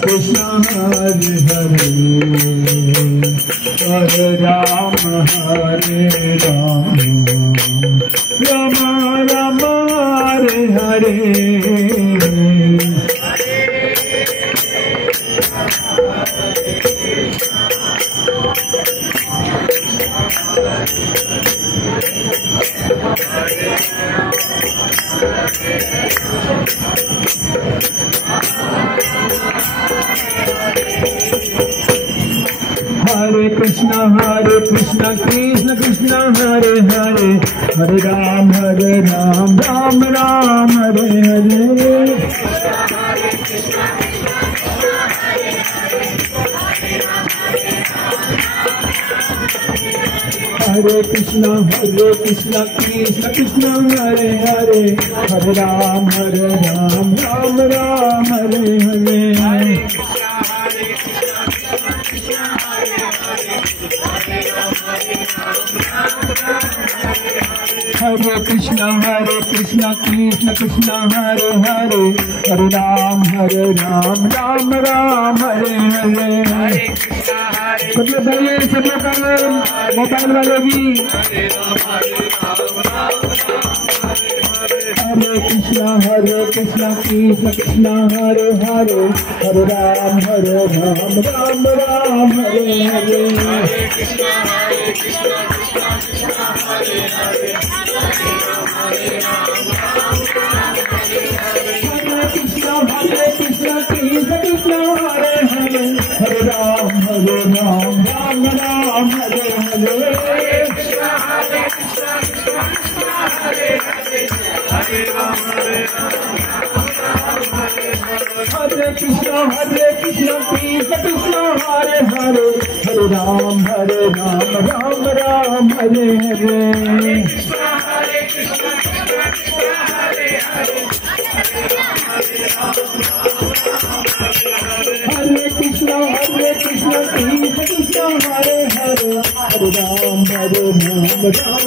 Krishna Hare Hare Hare Rama Rama Rama Hare Hare Hare Krishna Krishna Krishna Hare Hare Hare Ram Ram Ram Hare Hare Hare Krishna Krishna Krishna Hare Hare Hare Ram Ram Ram Hare Hare Hare Krishna Krishna Krishna Hare Hare Hare Ram Ram Hare Hare सब लोग mobile वाले भी Hare Krishna Krishna Krishna Hare Hare Hare Ram Ram Hare Hare Hare Ram Ram Hare Hare Hare Krishna Krishna Krishna Hare Hare Hare Ram Hare Hare Hare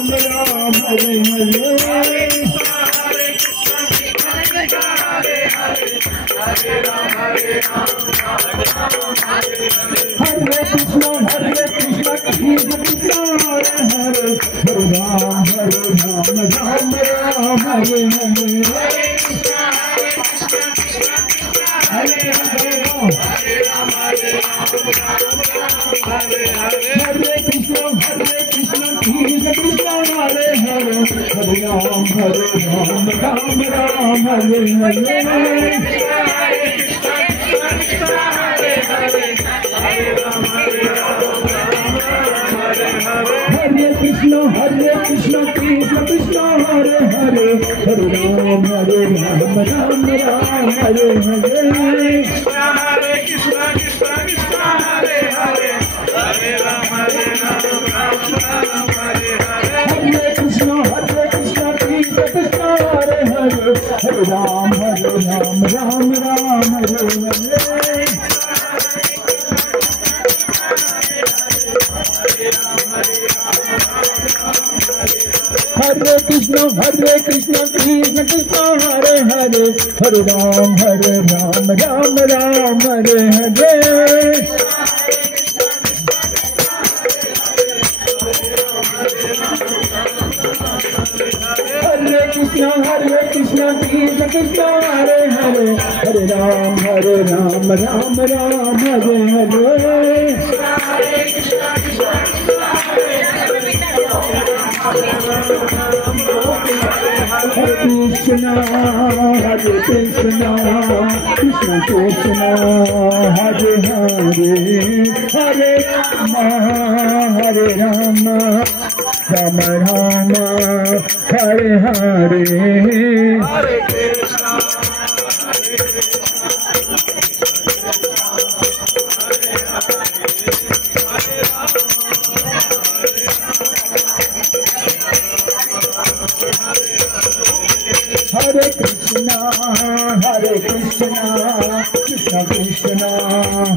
Krishna Krishna Krishna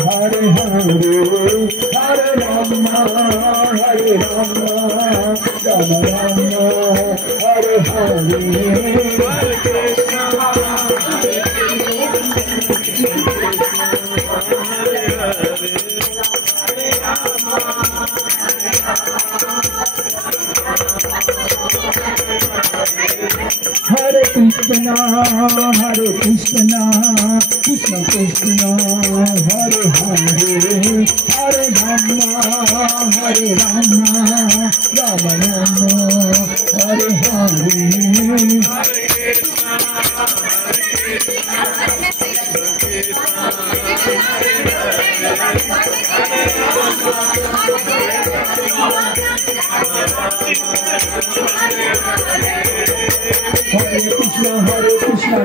Hare Hare Hare Ram Hare Krishna, Hare Krishna,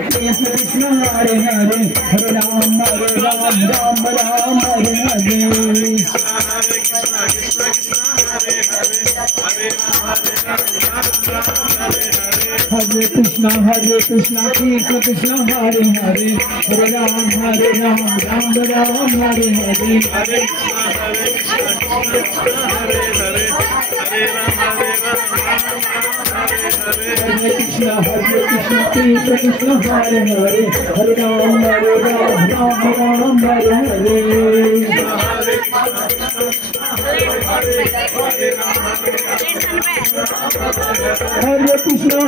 Krishna Krishna, Hare Hare, Hare Rama, Hare Rama, Rama Rama, Hare Hare. Hare Krishna, Krishna Krishna, Hare Hare, Hare Ram, Ram Ram, Hare Hare. Hare Krishna, Krishna Krishna, Hare Hare, Hare Ram, Ram Ram, Hare Hare. Hare Krishna,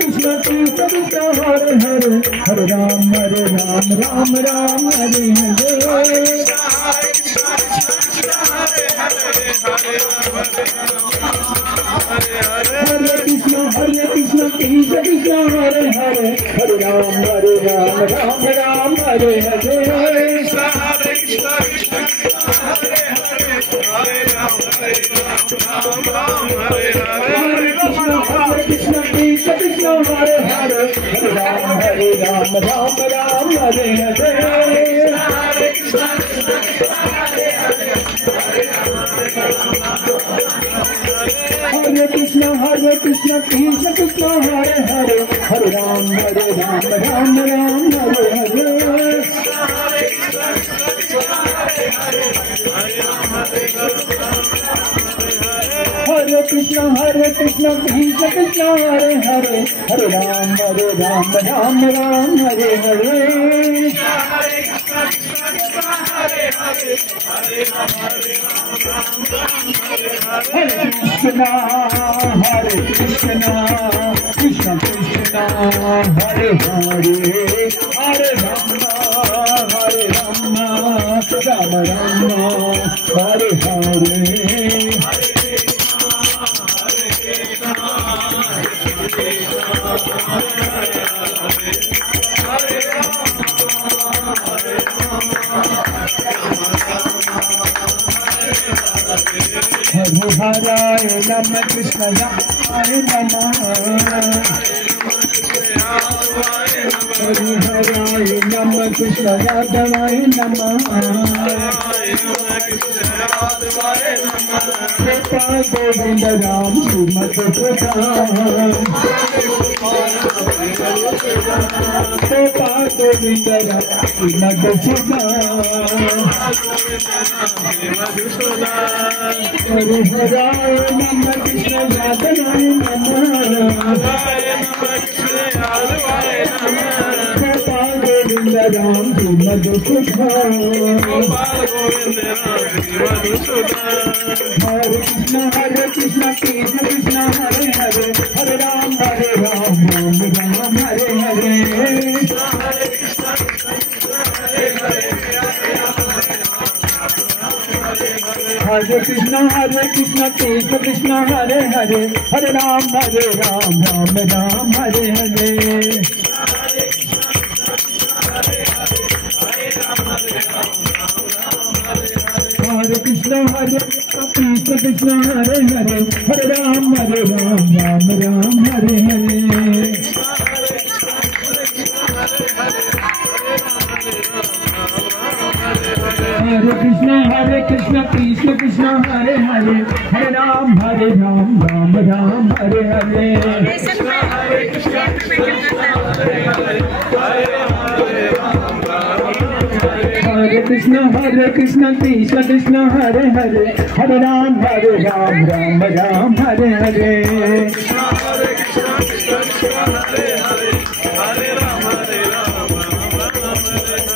Krishna Krishna, Hare Hare, Hare Ram, Ram Ram, Hare Hare. Hare Krishna, Krishna Krishna, Hare Hare, Hare Ram, Ram Ram, Hare Hare. Hare Krishna, Krishna Krishna, Hare Hare, Hare Ram, Ram Ram, Hare Hare. Krishna Krishna, Hare Hare, Hare Ram, Ram Ram, Hare Hare. Hare Krishna, Krishna Krishna, Hare Hare, Hare Ram, Ram Ram, Hare Hare. Hare Krishna, Krishna Krishna, Hare Hare, Hare Ram, Ram Ram, Hare Hare. Hare Krishna, Krishna Krishna, Hare Hare, Hare Rama, Rama Rama, Hare Hare. Hare Rama, Krishna Hare Rama, Hare Rama, Krishna Hare Rama. Krishna Govinda Ram, Srimati Pradhan. Krishna Govinda Ram, Srimati Pradhan. Hare Rama, Krishna Hare Rama. Govinda Ram, Srimati Pradhan. Hare Krishna, Krishna Krishna, Hare Hare, Hare Ram, Ram Ram, Hare Hare. Hare Krishna, Krishna Krishna, Hare Hare, Hare Ram, Ram Ram, Hare Hare. Hare Krishna, Krishna Hare Hare, Hare Ram, Ram Ram, Hare Hare. Hare Krishna, Krishna Krishna, Hare Hare, Hare Ram, Ram Hare Hare. Hare Krishna, Krishna Krishna, Hare Hare, Hare Ram, Ram Hare Hare.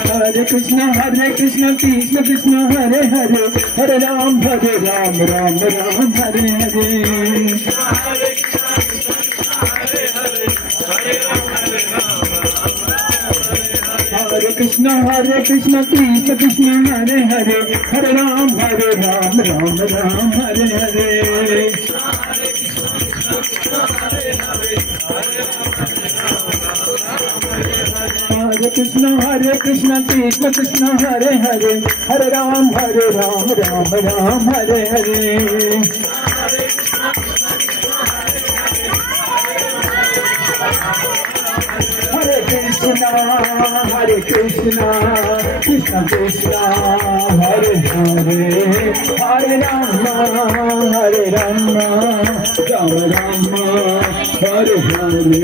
Hare Krishna, Krishna Krishna, Hare Hare, Hare Ram, Ram Hare Hare. Hare Krishna Krishna Hare Hare Hare Ram Ram Ram Hare Hare Hare Krishna Krishna Krishna Hare Hare Hare Ram Ram Ram Hare Hare Hare Krishna Krishna Krishna Hare Hare Hare Rama Rama Hare Hare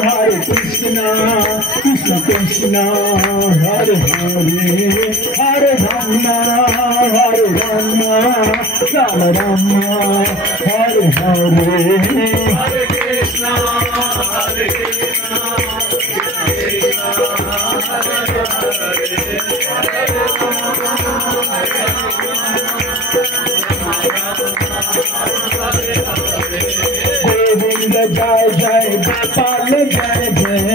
Hare Krishna Krishna Krishna Hare Hare Hare Rama Rama Hare Hare Hare Krishna Govind Jai Jai Gopal Jai Jai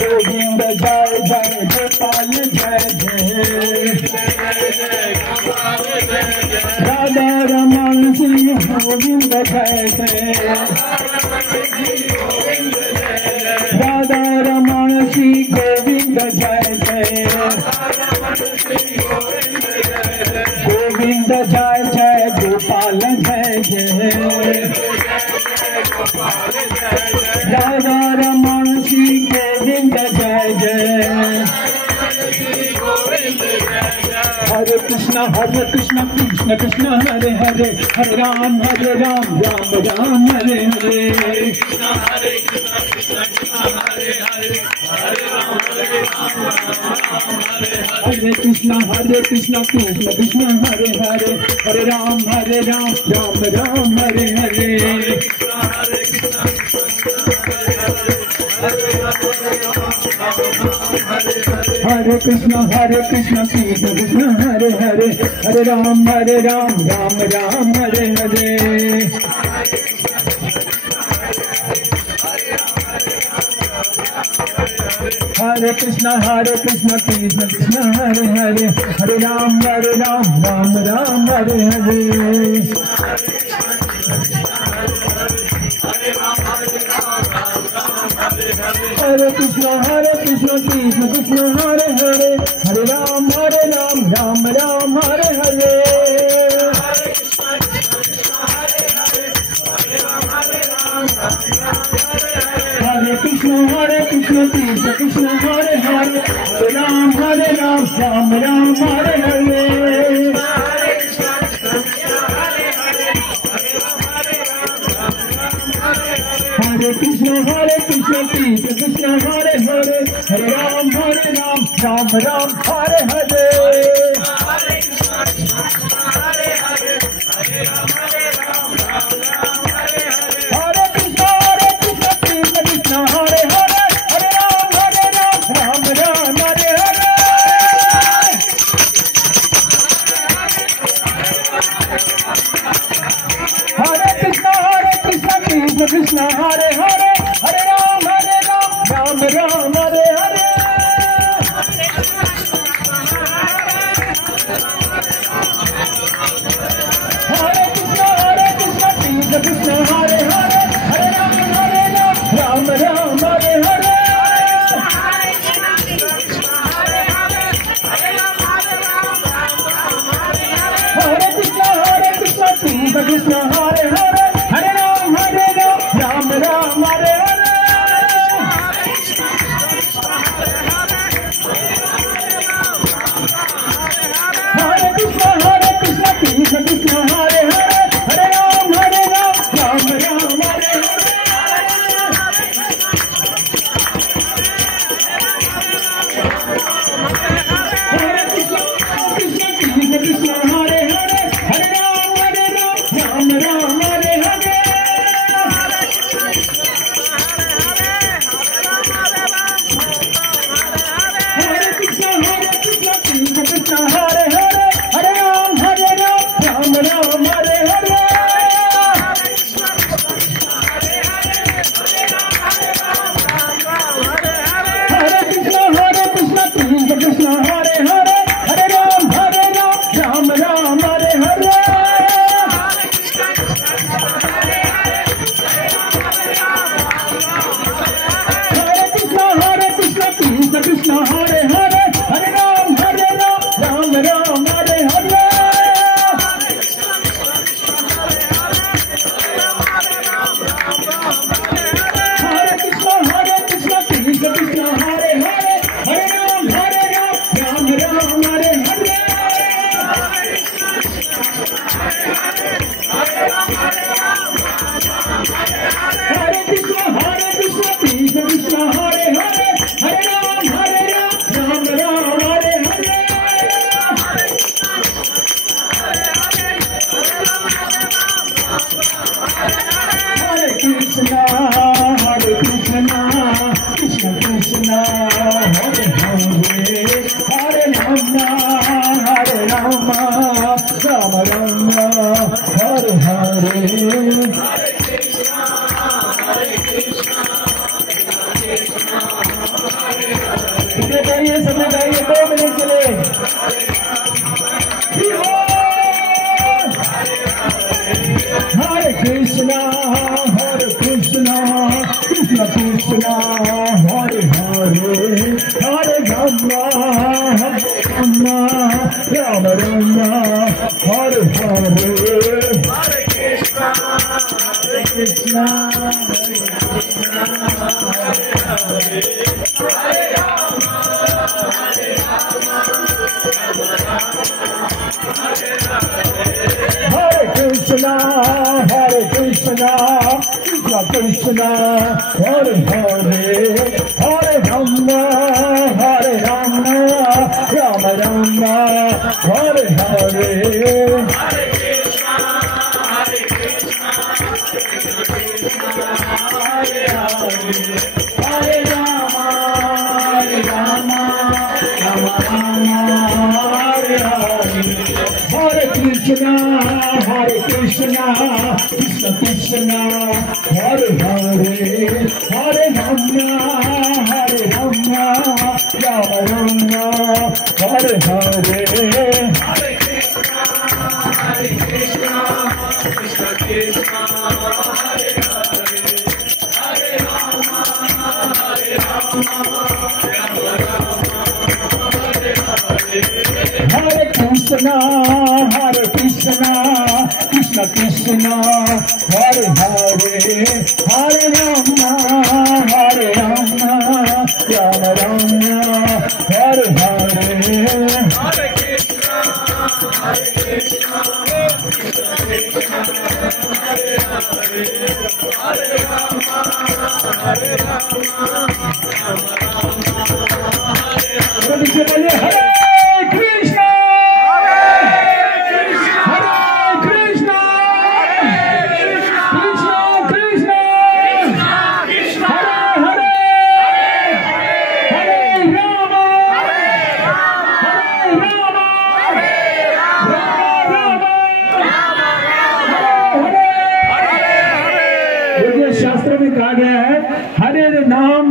Govind Jai Jai Gopal Jai Jai Radha Raman Sri Govind Jai Jai Radha Raman Sri Govind Jai Jai Govind Jai Jai Gopal Jai Jai Radha Raman Sri Govind Jai Jai Hare Krishna Krishna Krishna Hare Hare Hare Ram Ram Ram Hare Hare Hare Krishna Krishna Krishna Hare Hare Hare Ram Ram Ram Hare Hare Hare Krishna Krishna Krishna Hare Hare Hare Ram Ram Ram Hare Hare Hare Krishna Krishna Krishna Hare Hare Hare Ram Ram Ram Hare Hare Hare Krishna Krishna Krishna Hare Hare Hare Ram Ram Ram Hare Hare Hare Krishna Krishna Krishna Hare Hare Hare Ram Ram Hare Hare Hare Krishna Krishna Krishna Hare Hare Hare Ram Ram Hare Hare Krishna Hare Hare Hare Ram Ram Hare Hare Hare Rama, Hare Rama, Rama Rama, Hare Hare. सबने गाइए 2 minute के लिए। Hare Krishna, Hare Krishna, Krishna Krishna, Hare Hare, Hare Rama, Hare Rama, Rama Rama, Hare Hare, Hare Krishna, Hare Krishna, Hare Rama, Hare Rama, Hare Krishna, Hare Krishna, Krishna Krishna, Hare Hare, Hare Rama, Hare Rama, Rama Rama, Hare Hare, Hare Krishna, Hare Krishna, Hare Hare, Hare Rama, Hare Rama, Rama Rama, Hare Hare. Hare Krishna, Hare Krishna, Krishna Krishna, Hare Hare, Hare Rama, Hare Rama, Rama Rama, Hare Hare, Hare Krishna, Hare Krishna, Krishna Krishna, Hare Hare, Hare Rama, Hare Rama, Rama Rama, Hare Hare. Hare Krishna, Hare Krishna, Krishna Krishna, Hare Hare, Hare Rama, Hare Rama, Rama Rama, Hare Hare, Hare Krishna, Hare Krishna, Krishna Krishna, Hare Hare, Hare Rama, Hare Rama, Rama Rama, Hare Hare. शास्त्र में कहा गया है हरे नाम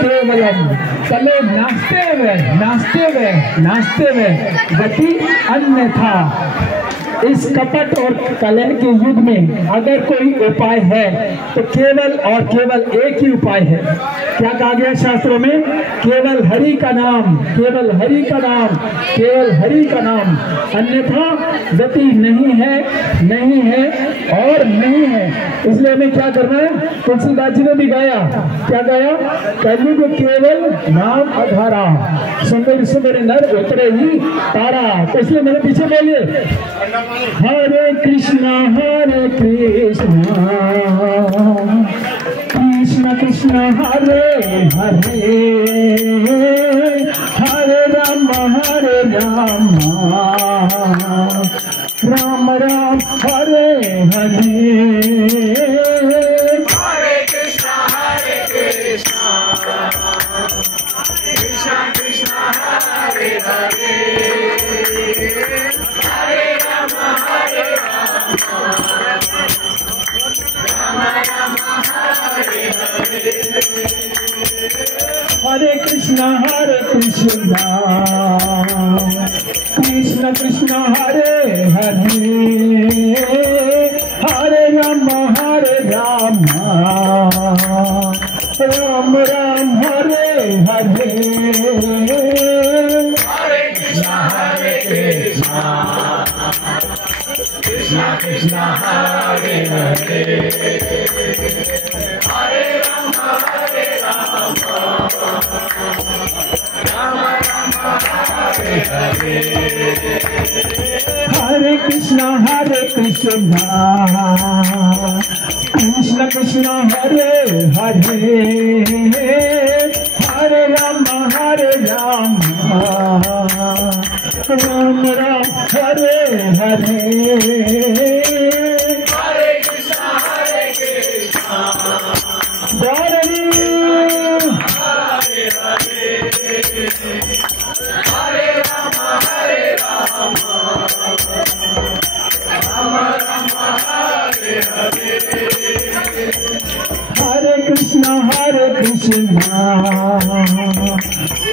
केवलम। चलो नाचते हुए गति अन्यथा। इस कपट और कलह के युग में अगर कोई उपाय है तो केवल और केवल एक ही उपाय है। क्या कहा गया शास्त्रों में? केवल हरि का नाम, केवल हरि का नाम, केवल हरि का नाम, अन्यथा गति नहीं है और नहीं है। इसलिए हमें क्या करना है? तुलसीदास जी ने भी गाया, क्या गाया? कलयुग केवल नाम आधारा, सुंदर सुंदर नर उतरे ही तारा। तो इसलिए मेरे पीछे बोलिए हरे कृष्णा कृष्ण कृष्ण हरे हरे, हरे राम राम राम हरे हरे, हरे कृष्णा कृष्ण कृष्ण हरे हरे, हरे राम राम हरे हरे, हरे कृष्णा कृष्ण कृष्ण हरे हरे, हरे राम राम राम हरे हरे, हरे कृष्णा कृष्ण कृष्ण हरे हरे, हरे राम राम हरे हरे, हरे कृष्णा कृष्ण कृष्ण हरे हरे, हरे राम राम राम हरे हरे, हरे Krishna Hare Hare, Hare Krishna,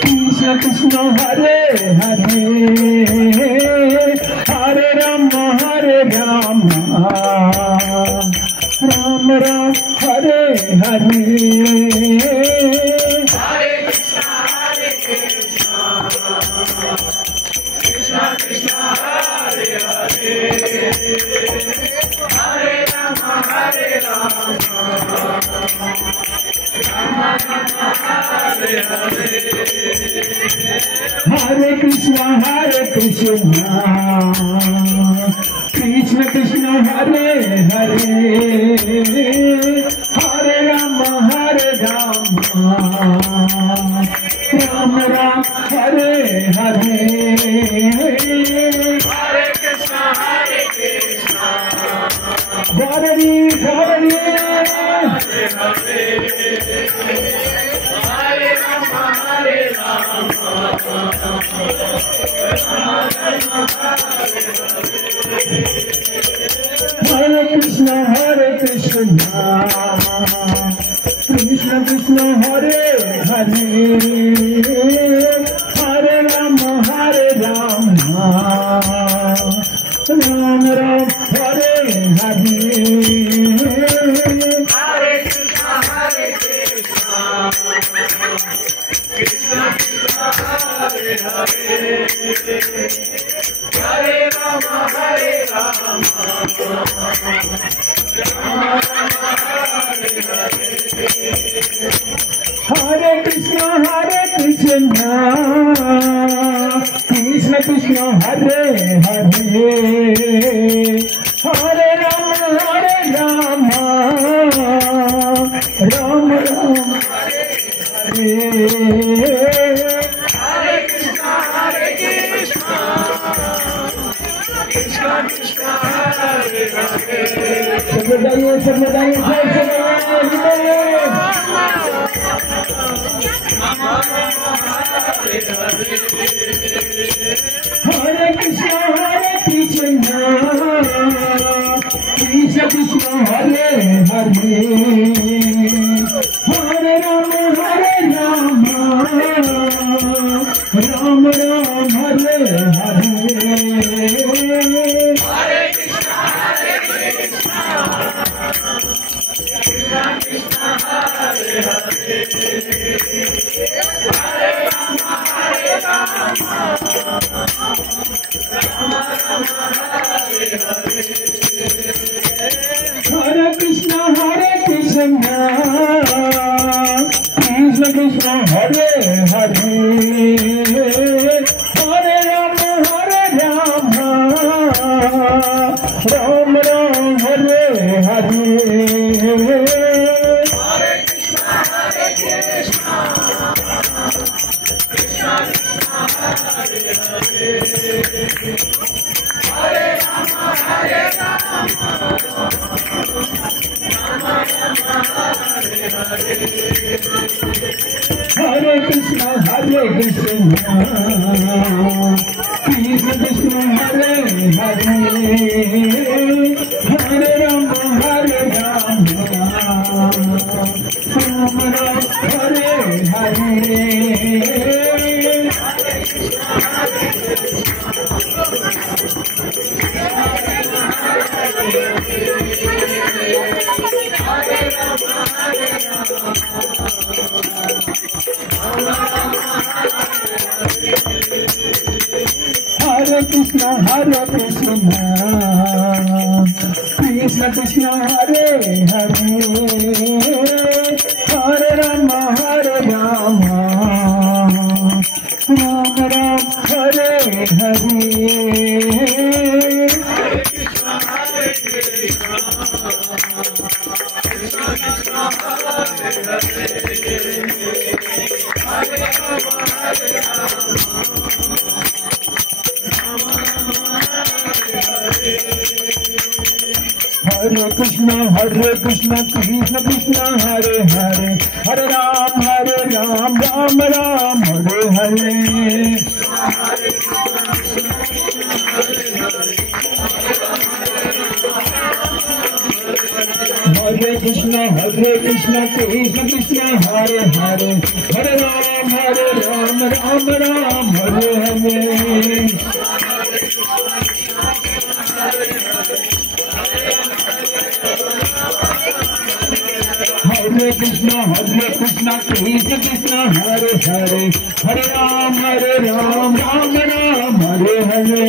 Krishna Krishna, Hare Hare, Hare Rama, Rama Rama, Hare Hare. Hare Krishna, Krishna Krishna, Hare Hare, Hare Rama, Hare Krishna, Krishna Krishna, Hare Hare, Hare Rama, Rama Rama, Hare Hare. Hare Krishna, Gauri Gauri, Hare Rama, Hare Krishna, Krishna Krishna, Hare Hare, Hare Rama, Rama Rama, Hare Hare. Hare Krishna, Krishna Krishna, Hare Hare, Hare Rama, Hare Krishna, Krishna Krishna, Hare Hare, Hare Rama, Rama Rama, Hare Hare. Hare Krishna, Krishna Krishna, Hare Hare. Samudaya, Hare Krishna, Krishna Krishna, Hare Hare, Hare Rama, Rama Rama, Hare Hare. Hare Krishna, Krishna Krishna, Hare Hare, Hare Rama, Hare Krishna, Krishna Krishna, Hare Hare, Hare Rama, Rama Rama, Hare Hare. Hare Krishna, Krishna Krishna, Hare Hare, Hare Rama, Hare Krishna, Krishna Krishna, Hare Hare, Hare Rama, Rama Rama, Hare Hare. Hare Krishna, Krishna Krishna, Hare Hare, Hare Rama, Rama Rama, Hare Hare. Hare Krishna, Krishna Krishna, Hare Hare, Hare Ram, Ram Ram, Hare Hare Hare Krishna Krishna Krishna Hare Hare Hare Ram Ram Ram Hare Hare Hare Krishna Krishna Krishna Hare Hare Hare Ram Ram Ram Hare Hare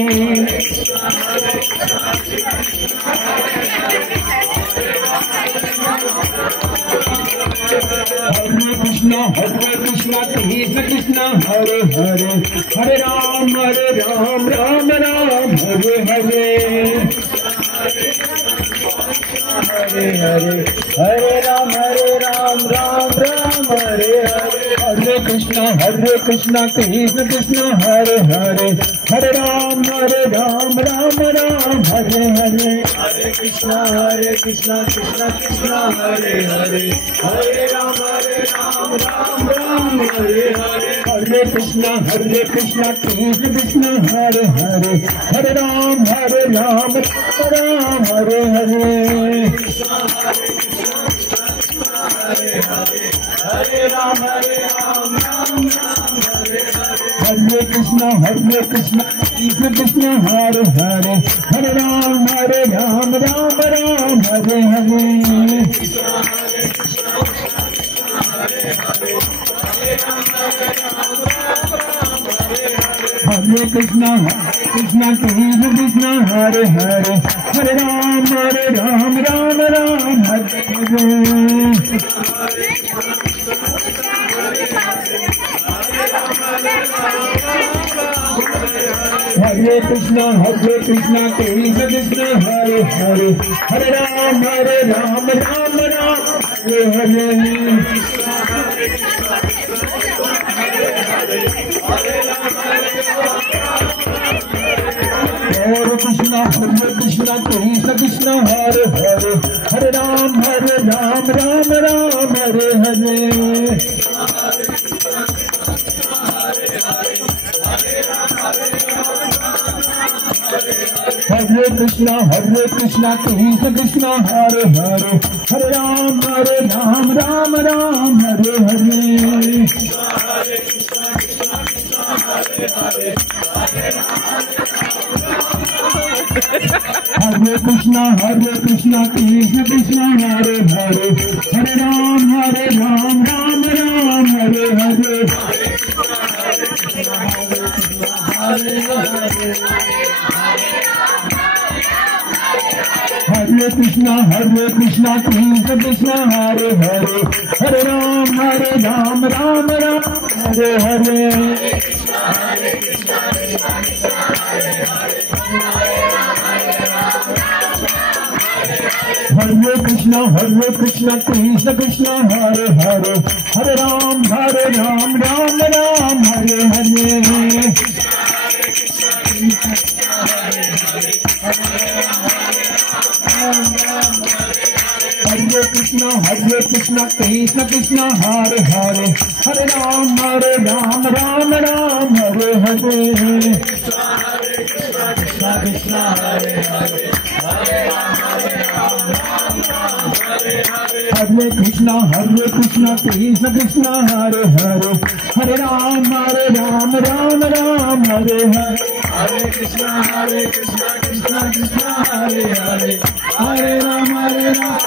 Hare Krishna Krishna Krishna Hare Hare Hare Ram Ram Ram Hare Hare Hare Hare Hare Ram Ram Ram Hare Hare Hare Krishna Krishna Krishna Hare Hare Hare Ram Ram Ram Hare Hare Hare Krishna Krishna Krishna Hare Hare Hare Ram Ram Ram Hare Hare Hare Krishna Krishna Krishna Hare Hare Hare Ram Ram Hare Hare Hare Ram Ram Hare Hare Krishna Krishna Krishna Hare Hare Hare Ram Ram Hare Hare Hare Krishna Krishna Krishna Hare Hare Hare Ram Ram Hare Hare Hare Krishna Krishna Krishna Hare Hare Hare Ram Ram Hare Hare Hare Krishna Krishna Krishna Hare Hare Hare Ram Ram Hare Hare Hare Krishna Krishna Krishna Hare Hare Hare Ram Ram Hare Hare Hare Krishna Krishna Krishna Hare Hare Hare Ram Ram Hare Hare Hare Krishna Krishna Krishna Hare Hare Hare Ram Ram Hare Hare Hare Krishna Krishna Krishna Hare Hare Hare Ram Ram Hare Hare Hare Krishna Krishna Krishna Hare Hare Hare Ram Ram Hare Hare Krishna Hare Hare Hare Krishna Krishna Krishna Hare Hare Hare Ram Ram Hare Hare Hare Krishna Krishna Krishna Hare Hare Hare Ram Ram Hare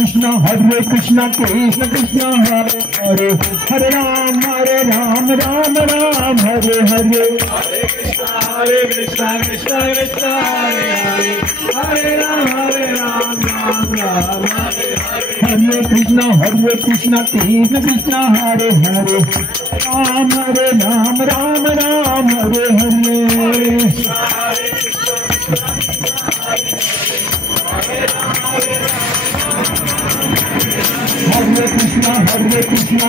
Hare Hare Krishna Krishna Krishna Hare Hare Hare Ram Ram Hare Hare Hare Krishna Krishna Krishna Hare Hare Hare Ram Ram Hare Hare Hare Krishna Krishna Krishna Hare Hare Ram Ram Hare Hare Hare Krishna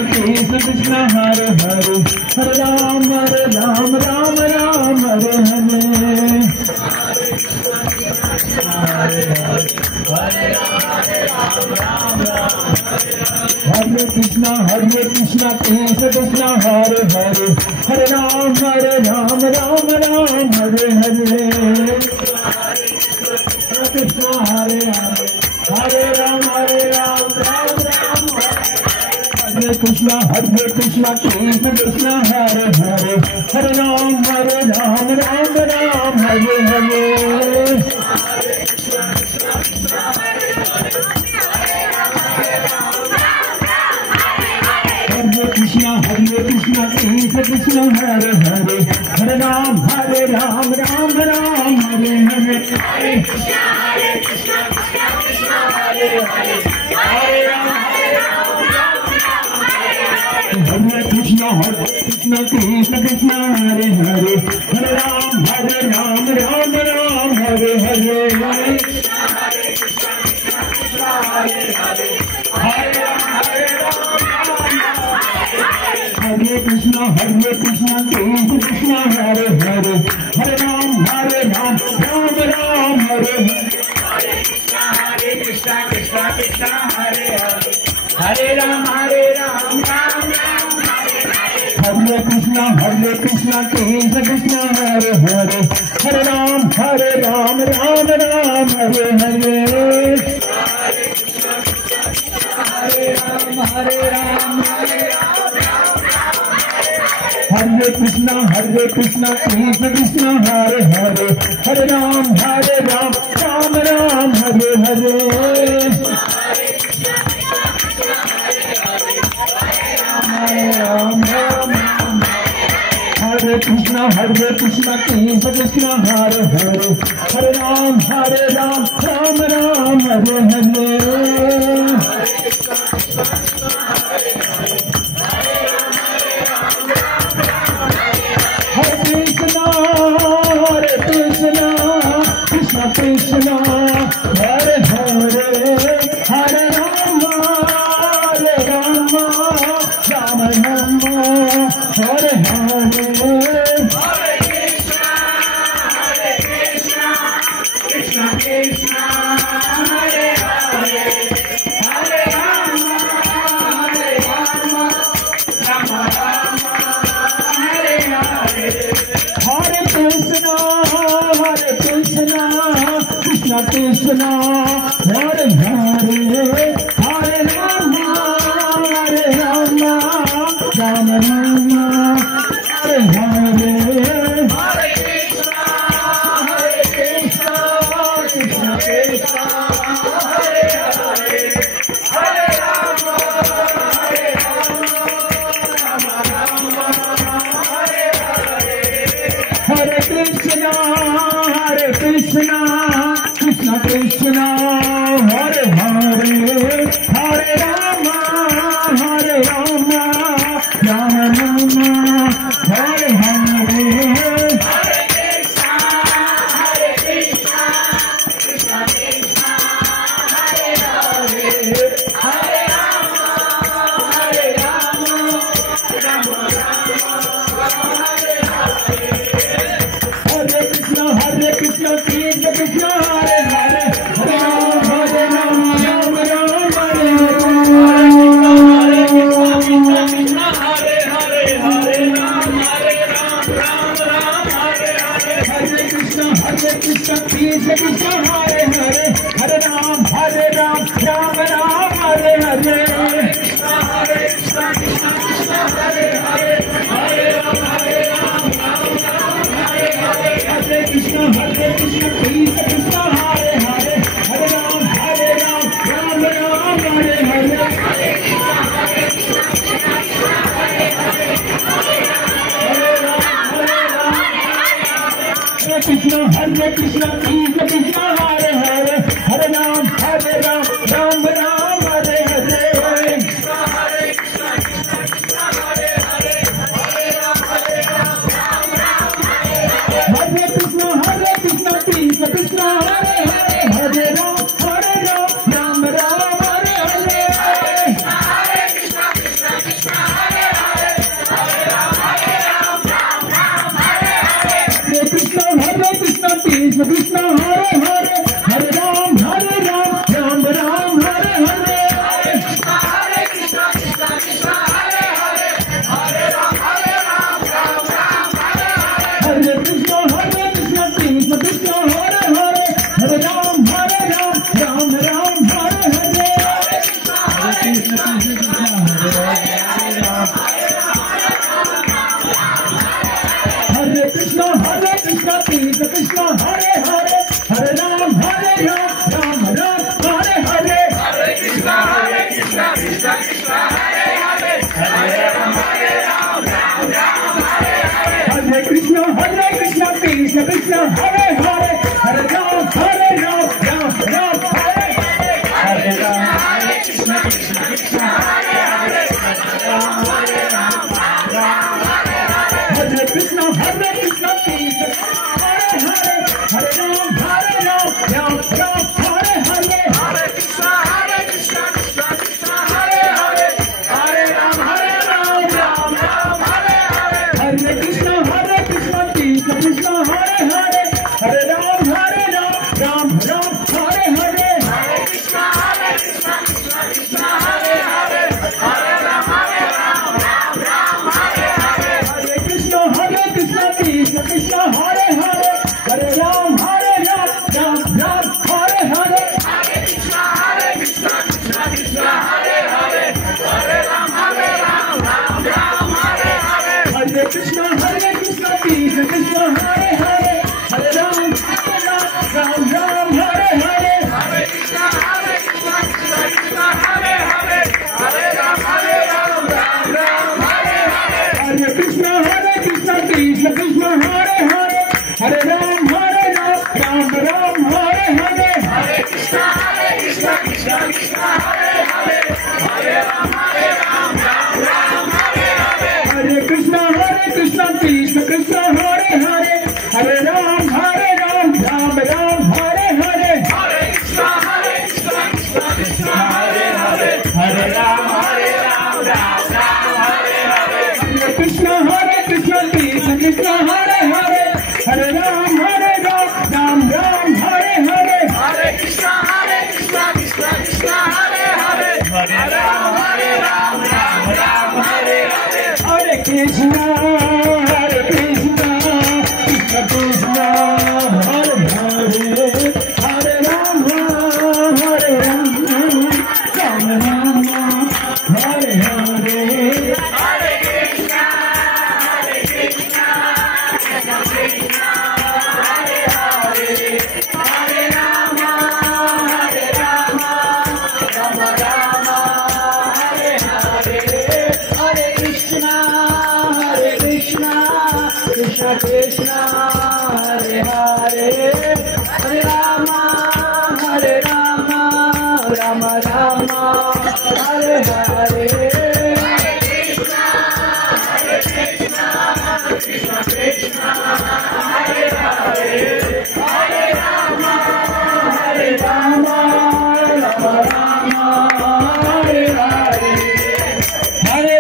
Krishna Krishna Hare Hare Hare Ram Ram Hare Hare Hare Ram Ram Hare Krishna Krishna Krishna Hare Hare, Hare Ram Ram Ram Hare Hare, Hare Krishna Hare Hare, Hare Ram Ram Ram Hare Krishna Krishna Krishna Hare Hare, Hare Ram Ram Ram Hare Hare. Hare Krishna Krishna Krishna Hare Hare, Hare Ram Ram Ram Hare Hare, Hare Krishna Krishna Krishna Hare Hare, Hare Ram Hare Krishna Krishna Krishna Hare Hare, Hare Ram Ram Hare Hare, Hare Krishna Krishna Hare Hare, Hare Ram Hare Krishna Krishna Hare Hare, Hare Ram Ram Hare Hare, Hare Krishna Krishna Krishna Hare Hare, Hare Ram Ram Hare Krishna Krishna Hare Hare, Hare Ram Hare Hare Hare. Hare Krishna Krishna Hare Hare, Hare Ram Ram Hare Hare. Hare Krishna Krishna Hare Hare, Hare Ram Hare Ram Hare Hare. Hare Krishna Krishna Krishna Hare Hare, Hare Rama Rama Rama Hare Hare. Hare Krishna Krishna Krishna Hare Hare, Hare Rama Rama Rama Hare Hare. Hare Krishna Krishna Krishna Hare Hare, Hare Rama Rama Rama Hare Hare. Hare Krishna Krishna Krishna Hare Hare, Hare Rama Rama Rama Hare Hare. Hare Krishna Krishna Krishna Hare Hare, Hare Rama Rama Rama Hare Hare. Hare Krishna Krishna Krishna Hare Hare, Hare Rama Rama Rama Hare Hare. Hare Krishna Krishna Hare Hare, Hare Ram Ram Hare Krishna Hare Hare, Hare Ram Hare Hare Krishna Hare Hare, Hare Ram Ram Hare Hare. Hare Krishna Krishna Hare Hare, Hare Ram Hare Krishna Hare Hare, Hare Ram Ram Hare Hare. Hare Krishna Krishna Hare Hare, Hare Ram Ram Hare Hare. Hare Krishna Krishna Hare Hare, Hare Ram Ram Hare Hare. Hare Krishna Krishna Hare Hare, Hare Ram Ram Hare Hare. Hare Krishna Krishna Hare Hare, Hare Ram Ram Hare Hare. Hare Krishna Hare Krishna Krishna Krishna Hare Hare Hare Ram Ram Ram Hare Hare Ram Hare Krishna Krishna Krishna Hare Hare Hare Ram Ram Hare Krishna Krishna Krishna Hare Hare Hare Ram Ram Hare Hare Hare Krishna Krishna Krishna Hare Hare Hare Ram Ram Hare Hare Hare Krishna Krishna Krishna Hare Hare Hare Ram Ram Hare Hare Hare Krishna Krishna Krishna Hare Hare Hare Ram Ram Hare Hare Hare Krishna Krishna Krishna Hare Hare Hare Ram Hare Hare Hare Krishna Krishna Krishna Hare Hare Hare Ram Hare Hare Hare Krishna Krishna Krishna Hare Hare Hare Ram Hare Hare Hare Krishna Krishna Krishna Hare Hare Hare Ram Hare Hare Hare Krishna Krishna Krishna Hare Hare Hare Ram Hare Hare Hare Krishna Krishna Krishna Hare Hare Hare Ram Hare Hare Krishna Krishna Krishna Hare Hare Hare Ram Hare Hare Hare Krishna Krishna Krishna Hare Hare Hare Ram Hare Hare Hare Krishna Krishna Krishna Hare Hare Hare Ram Hare Hare Hare Krishna Krishna Krishna Hare Hare Hare Ram Hare Hare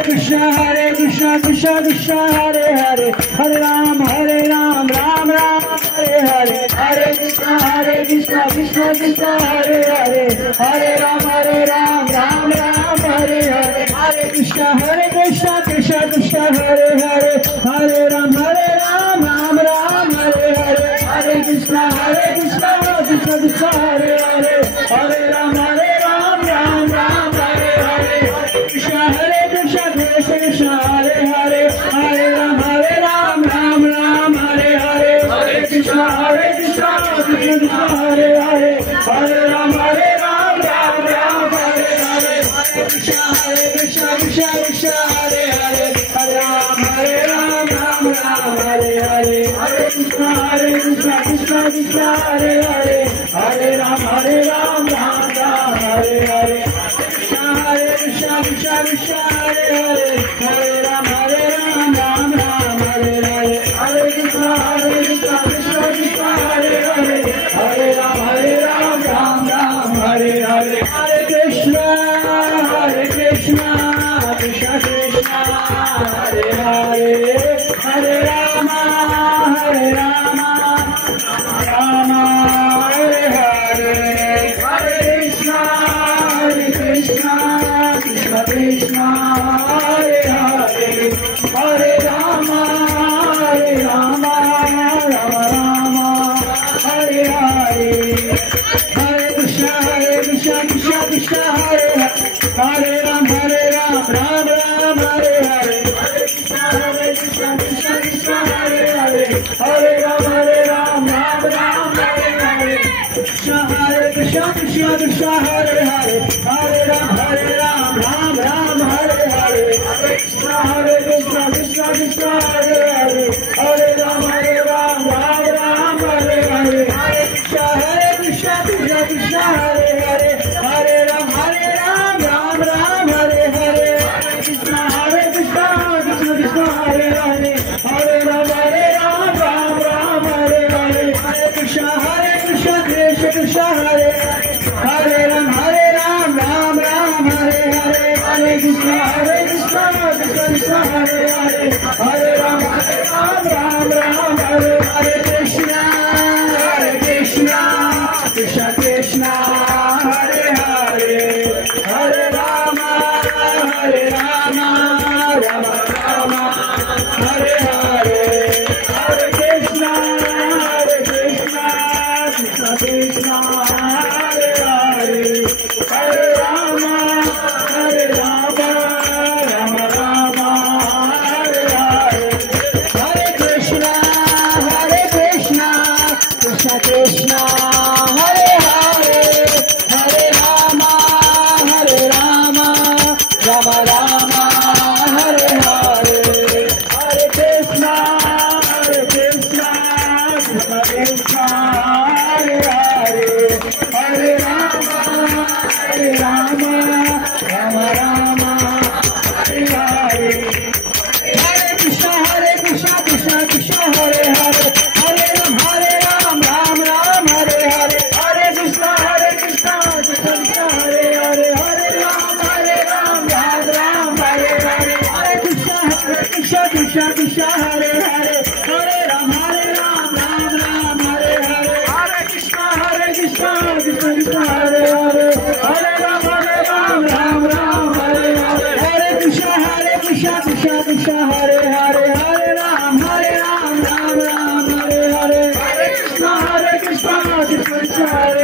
Hare Krishna Krishna Krishna Hare Hare Hare Ram Hare Ram Hare Hare Hare Krishna Krishna Krishna Hare Hare Hare Ram Hare Ram Hare Hare Hare Krishna Krishna Krishna Hare Hare Hare Ram Hare Ram Hare Hare Krishna Krishna Krishna Krishna Hare Hare Hare Ram Hare Ram Hare Hare Hare Krishna Krishna Krishna Hare Hare Hare Ram Hare Ram Hare Hare Hare Krishna Krishna Krishna Hare Hare Hare Ram Hare Ram Hare Hare Hare Krishna Krishna Krishna Hare Hare Hare Ram Hare Ram Hare Hare Hare Krishna Krishna Krishna Hare Hare Hare Ram Hare Hare Hare Krishna Krishna Krishna Hare Hare Hare Ram Hare Hare Hare Krishna Krishna Krishna Hare Hare Hare Ram Hare Hare Hare Krishna Krishna Krishna Hare Hare Hare Ram Hare Hare Hare Krishna Krishna Krishna Hare Hare Hare Ram Hare Hare Hare Krishna Krishna Krishna Hare Hare Hare Ram Hare Hare Hare Krishna Krishna Krishna Hare Hare Hare Ram Hare Hare Hare Krishna Krishna Krishna Hare Hare Hare Ram Hare Hare Hare Krishna Krishna Krishna Hare Hare Hare Ram Hare Hare Hare Krishna Krishna Krishna Hare Hare Ram Hare Ram Hare Hare Hare Krishna Hare Krishna, Krishna Krishna, Hare Hare, Hare Ram, Ram Ram, Hare Hare, Hare Krishna, Krishna Krishna, Hare Hare, Hare Ram, Ram Ram, Hare Hare, Hare Krishna, Krishna Krishna, Hare Hare, Hare Ram, Ram Ram, Hare Hare, Hare Krishna, Krishna Krishna, Hare Hare, Hare Ram, Ram Ram, Hare Hare, Hare Krishna, Krishna Krishna, Hare Hare, Hare Ram, Ram Ram, Hare Hare, Krishna, Krishna Krishna, Hare Hare, Hare Rama, Rama Rama, Hare Hare, Hare Krishna, Krishna Krishna, Hare Hare, Hare Rama, Rama Rama, Hare Hare, Hare Krishna, Krishna Krishna, Hare Hare, Hare Rama, Rama Rama, Hare Hare, Hare Krishna, Krishna Krishna, Hare Hare, Hare Rama, Rama Rama, Hare Hare, Hare Krishna, Krishna Krishna, Hare Hare, Hare Ram, Ram Ram, Hare Hare, Hare Krishna, Krishna Krishna, Hare Hare, Hare Ram, Ram Hare Hare, Hare Krishna, Krishna Krishna, Hare Hare, Hare Ram, Ram Hare Hare, Hare Krishna, Krishna Krishna, Hare Hare, Hare Ram, Ram Hare Hare, Hare Krishna, Krishna Krishna, Hare Hare,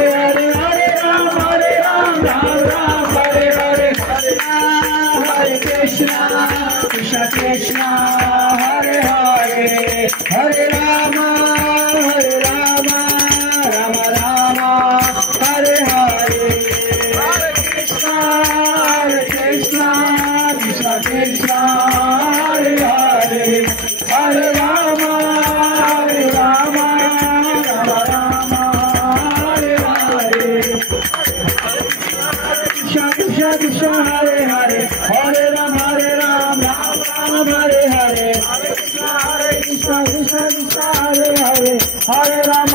Hare Ram, Ram Hare Hare, Hare Krishna, Krishna Krishna, Hare Hare, Hare Ram, Ram Hare Hare, Hare Krishna, Krishna Krishna, Hare Hare, Hare Rama, Rama Rama, Hare Hare, Hare Krishna, Krishna Krishna, Hare Hare, Hare Rama, Rama Rama, Hare Hare, Krishna Krishna, Hare Hare, Hare Ram, Ram Hare Hare, Hare Krishna, Krishna Krishna, Hare Hare, Hare Ram,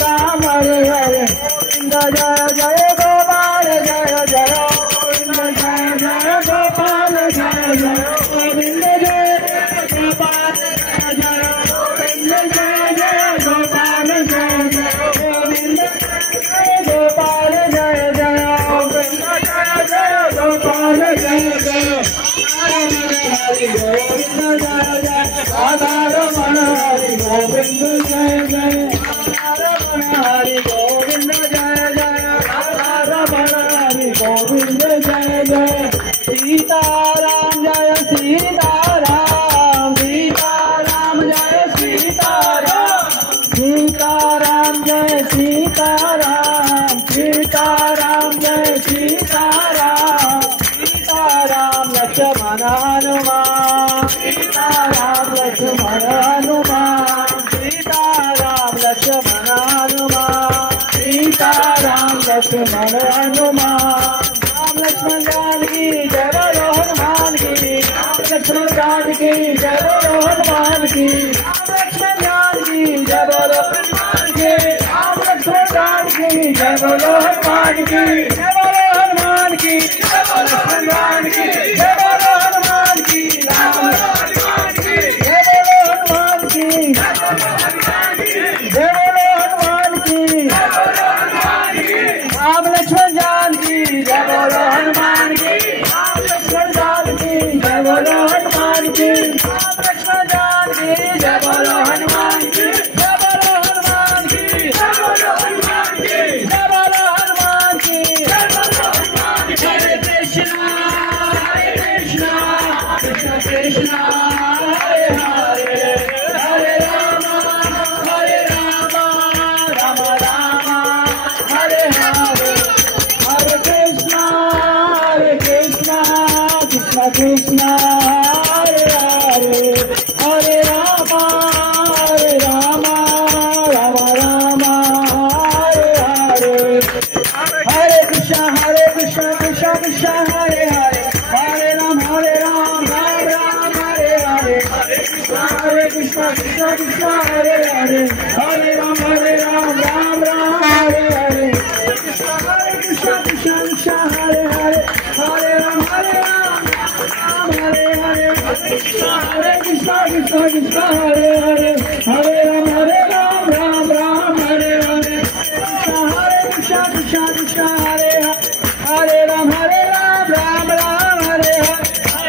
Ram Hare Hare, Govinda Jaya Jaya Gopal, Jaya Jaya Govinda, Jaya Jaya Gopal, Jaya Jaya Govinda, Jaya Gopal, Jaya Jaya Govinda, Jaya Jaya Gopal, Jaya Jaya Govinda, Jaya Gopal, Jaya Jaya Govinda, Jaya Jaya Gopal, Jaya Jaya Hari Govinda, Jaya Jaya Radha Ramana, Hari Govinda, Jaya Jaya Radha Ramana, Hari Govinda, Jaya Jaya Radha Ramana, Hari Govinda, Jaya Jaya Sita Ram, Jaya Sita Ram, Sita Ram, Jaya Sita Ram, Sita Ram, Jaya Sita Ram, Sita Ram, Jaya Sita Ram, Sita Ram, Lakshmana Hanuman, Sita Ram, Lakshmana Hanuman, Sita Ram, Lakshmana Hanuman, Sita Ram, Lakshmana Hanuman, Ram Lakshman Janki, Jai Bolo Hanuman ki, Ram Lakshman Janki, Jai Bolo Hanuman ki, Ram Lakshman Janki, Jai Bolo Hanuman ki, Ram Lakshman Janki, Jai Bolo Hanuman ki, Jai Bolo Hanuman ki, Jai Bolo Hanuman ki, Jai Bolo Hanuman ki, Ram Hanuman ki, Jai Bolo Hanuman ki, Jai Bolo Hanuman ki, Jai Bolo Hanuman ki, Jai Bolo Hanuman ki, Ram Lakshman Janki, Jai Bolo Hanuman ki, Ram Lakshman Janki, Jai Bolo Hanuman ki, Ram Lakshman Janki, Jai Bolo Hanuman ki, Jai Bolo Hanuman ki, Jai Bolo Hanuman ki, Jai Bolo Hanuman ki, Jai Bolo Hanuman ki, Hare Krishna, Krishna Krishna, Hare Hare, Hare Rama, Rama Rama, Hare Hare, Hare Krishna, Krishna Krishna, Hare Hare, Hare Ram, Ram Ram, Hare Hare. Hare Krishna, Krishna Krishna, Hare Hare, Hare Ram, Hare Ram, Hare Hare. Hare Krishna, Krishna Krishna, Hare Hare, Hare Ram, Ram Ram, Hare Hare. Hare Krishna, Krishna Krishna, Hare Hare, Hare Ram, Ram Ram, Hare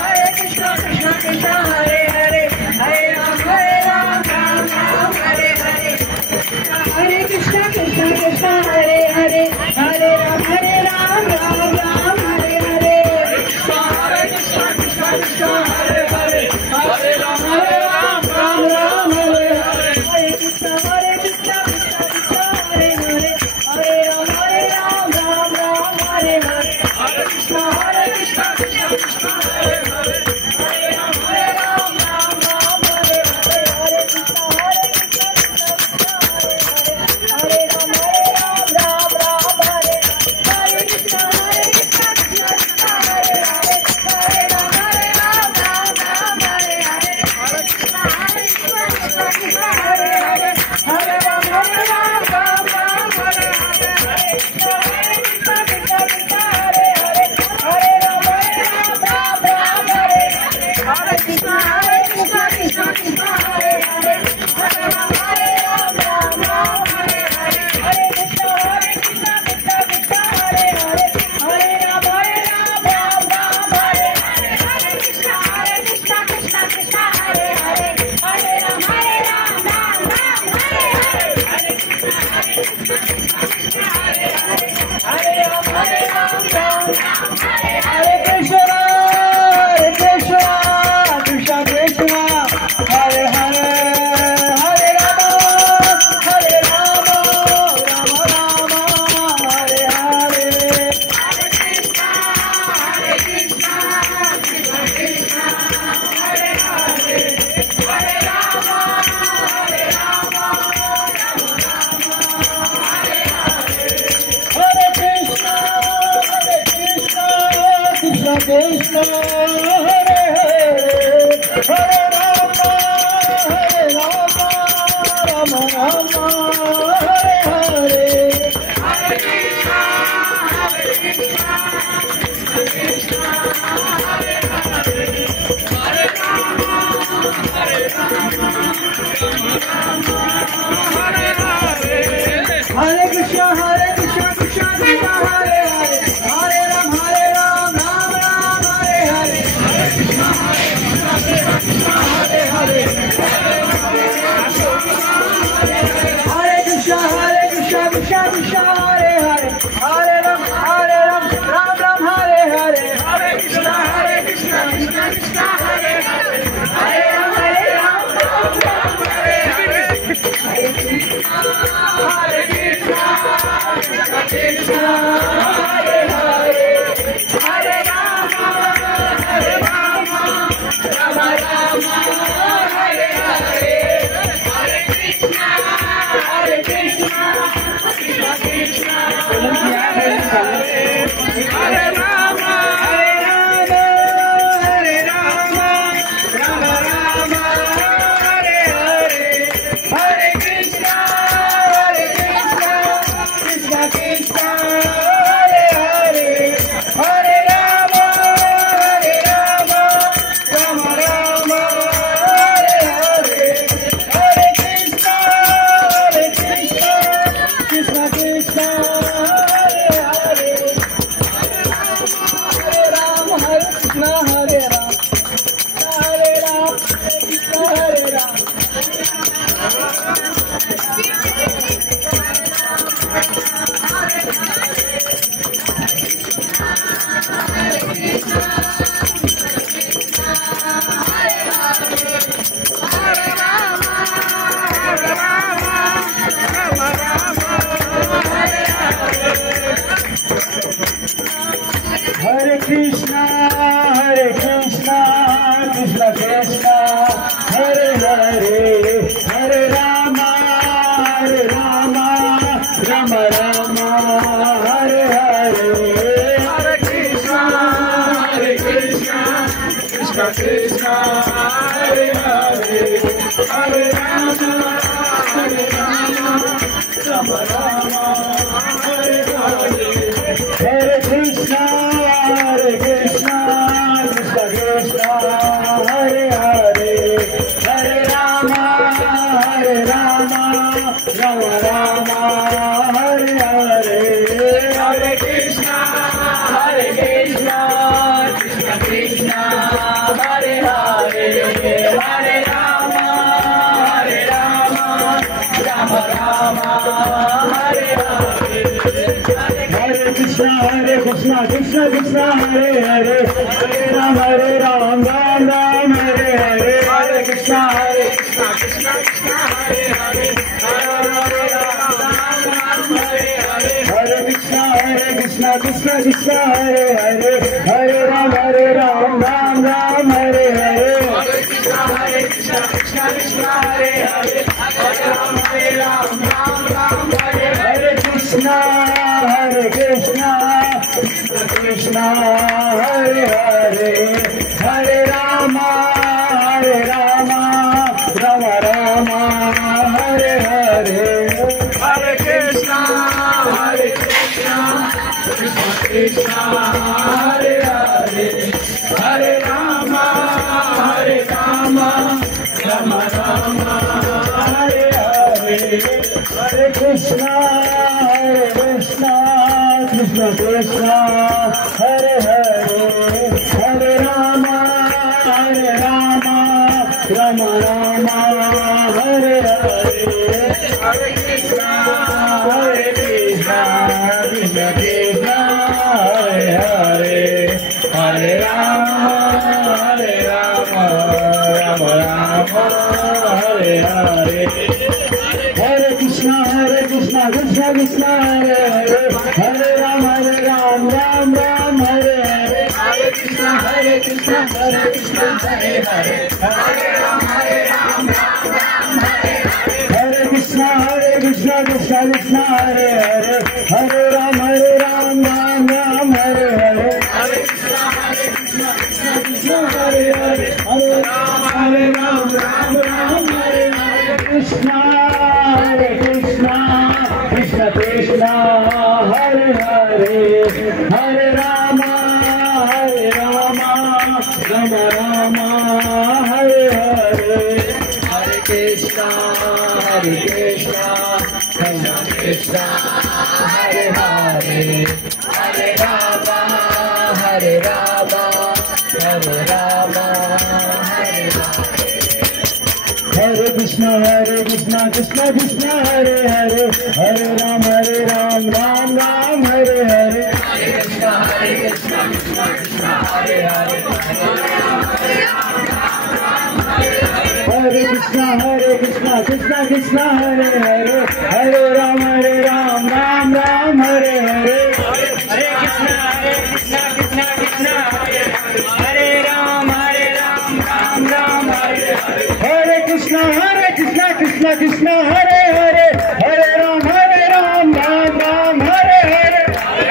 Hare. Hare Krishna, Krishna Krishna, Hare Hare, Hare Ram, Ram Ram, Hare Hare. Hare Krishna, Krishna Krishna, Hare Hare, Hare Ram, Ram Ram, Hare Hare. Hare Krishna, Krishna Krishna, Hare Hare, Hare Ram, Ram Ram, Hare Hare. Hare Krishna, Krishna Krishna, Hare Hare, Hare Ram, Ram Ram, Hare Hare. Hare Krishna, Krishna Krishna, Hare Hare, Hare Ram, Ram Ram, Hare Hare. Hare Krishna, Krishna Krishna, Hare Hare, Hare Ram, Ram Ram, Hare Hare. Hare Krishna, Krishna Krishna, Hare Hare, Hare Ram, Ram Ram, Hare Hare. Hare Krishna, Krishna Krishna, Hare Hare, Hare Ram, Ram Ram, Hare Hare. Hare Krishna, Krishna Krishna, Hare Hare, Hare Ram, Ram Ram, Hare Hare. Hare Krishna, Krishna Krishna, Hare Hare, Hare Ram, Ram Ram, Hare Hare. Hare Krishna, Krishna Krishna, Hare Hare, Hare Ram, Ram Ram, Hare Hare. Hare Krishna, Krishna Krishna, Hare Hare, Hare Ram, Ram Ram, Hare Hare. Hare Krishna, Krishna Hare Hare, Hare Ram, Ram Hare Hare. Krishna, Krishna Krishna, Hare Hare, Hare Rama, Hare Rama, Rama Rama, Hare Hare. Hare Krishna, Krishna Krishna, Hare Hare, Hare Rama, Hare Rama, Rama Rama, Hare Hare. Hare Krishna, Krishna Krishna, Hare Hare, Hare Rama, Rama Rama, Hare Hare. Hare Krishna, Krishna Krishna, Hare Hare, Hare Rama, Rama Rama, Hare Hare. Hare Krishna, Krishna Krishna, Hare Hare, Hare Ram, Ram Ram, Hare Hare. Hare Krishna, Krishna Hare Hare, Hare Krishna, Krishna Krishna, Hare Hare, Hare Ram, Ram Ram, Hare Hare. Hare Krishna, Krishna Krishna, Hare Hare, Hare Ram, Ram Ram, Hare Hare. Hare Krishna, Krishna Hare Hare, Hare Rama, Rama Rama, Hare Hare. Hare Krishna, Krishna Krishna, Hare Rama, Hare Rama, Rama Rama, Hare Hare. Hare Krishna, Krishna Krishna, Hare Hare, Hare Rama, Rama Rama, Hare Hare. Hare Krishna, Krishna Krishna, Hare Hare, Hare Rama, Hare Krishna, Hare Rama, Hare Rama, Krishna Hare Rama. Hare Krishna, Krishna Krishna, Hare Hare, Hare Rama, Rama Rama, Hare Hare. Hare Krishna, Krishna Krishna Hare Hare Hare Rama Rama Rama Hare Hare Hare Krishna Krishna Krishna Hare Hare Hare Rama Rama Rama Hare Hare Hare Krishna Krishna Krishna Hare Hare Hare Rama Rama Rama Hare Hare Hare Krishna Krishna Krishna Hare Hare Hare Rama Ram Ram Hare Hare Hare Krishna Krishna Hare Hare Hare Rama Ram Ram Hare Hare Hare Krishna Krishna Hare Hare Hare Rama Ram Ram Hare Hare Hare Krishna Krishna Hare Hare Hare Rama Ram Ram Hare Hare Krishna Krishna Hare Hare Hare Rama Rama Rama Hare Hare Hare Krishna Krishna Krishna Hare Hare Hare Rama Rama Rama Hare Hare Hare Krishna Krishna Krishna Hare Hare Hare Rama Rama Rama Hare Hare Hare Krishna Krishna Krishna Hare Hare Hare Rama Rama Rama Hare Hare Hare Krishna Krishna Krishna Hare Hare Hare Rama Ram Hare Hare Hare Krishna Krishna Hare Hare Hare Rama Ram Hare Hare Hare Krishna Krishna Hare Hare Hare Rama Ram Hare Hare Hare Krishna Krishna Hare Hare Hare Rama Ram Hare Hare Krishna Krishna Krishna Hare Hare Hare Rama Rama Rama Hare Hare Hare Krishna Krishna Krishna Hare Hare Hare Rama Rama Rama Hare Hare Hare Krishna Krishna Krishna Hare Hare Hare Rama Ram Ram Hare Hare Hare Krishna Krishna Krishna Hare Hare Hare Krishna Krishna Hare Hare Hare Rama Ram Ram Hare Hare Hare Krishna Krishna Krishna Hare Hare Rama Ram Ram Hare Hare Hare Krishna Krishna Hare Hare Hare Rama Ram Ram Hare Hare Hare Krishna Krishna Hare Hare Hare Rama Ram Ram Hare Krishna Krishna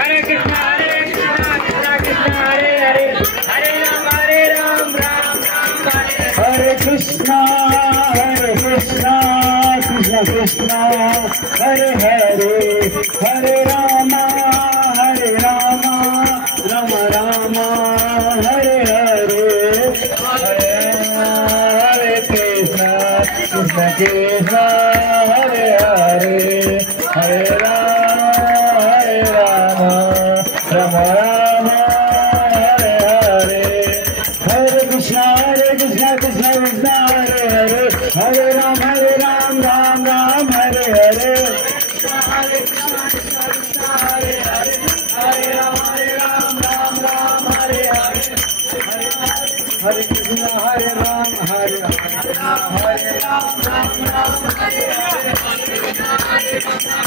Krishna Hare Hare Hare Rama Rama Rama Hare Hare Hare Krishna Krishna Hare Hare Hare Rama Rama Rama Hare Hare Hare Krishna Krishna Hare Hare Hare Rama Ram Ram Hare Hare Hare Krishna Krishna Hare Hare Hare Rama Ram Ram Hare Hare Hare Krishna Hare Ram Hare Ram Hare Hare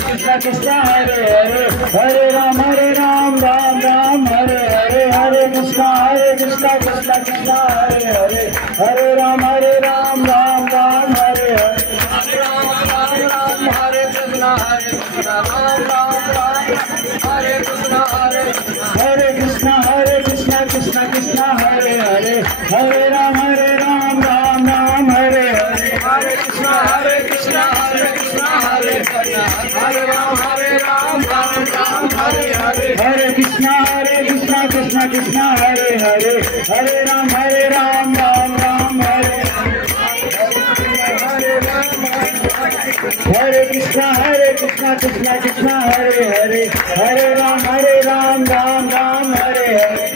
Krishna Krishna Hare Hare Hare Rama Ram Ram Hare Hare Hare Krishna Krishna Hare Hare Hare Rama Ram Ram Hare Hare Hare Ram Hare Krishna Hare Krishna Hare Krishna Krishna Hare Hare Hare Ram Ram Ram Ram Hare Hare, हरे कृष्णा कृष्णा हरे हरे, हरे राम राम हरे हरे, हरे कृष्णा कृष्णा कृष्णा हरे हरे, हरे राम राम राम हरे, हरे कृष्णा कृष्णा कृष्णा हरे हरे, हरे राम राम राम हरे हरे,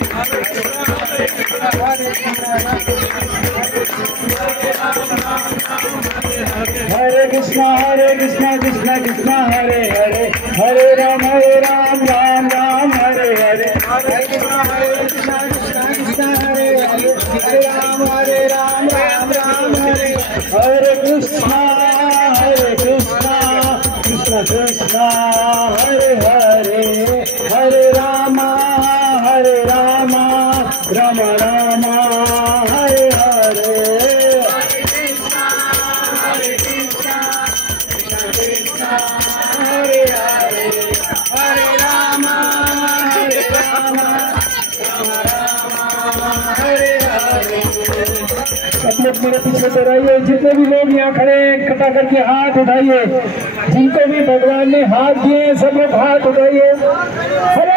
हरे कृष्णा कृष्णा कृष्णा हरे हरे, हरे राम राम राम हरे हरे, हरे कृष्णा कृष्णा हरे हरे, हरे राम राम हरे, हरे कृष्णा कृष्णा कृष्णा हरे हरे, हरे राम राम राम हरे हरे, हरे हरे, हरे राम हरे हरे। सब लोग मेरे पीछे तो रहिए, जितने भी लोग यहाँ खड़े हैं कृपा करके हाथ उठाइए, जिनको भी भगवान ने हाथ दिए सब लोग हाथ उठाइए। हरे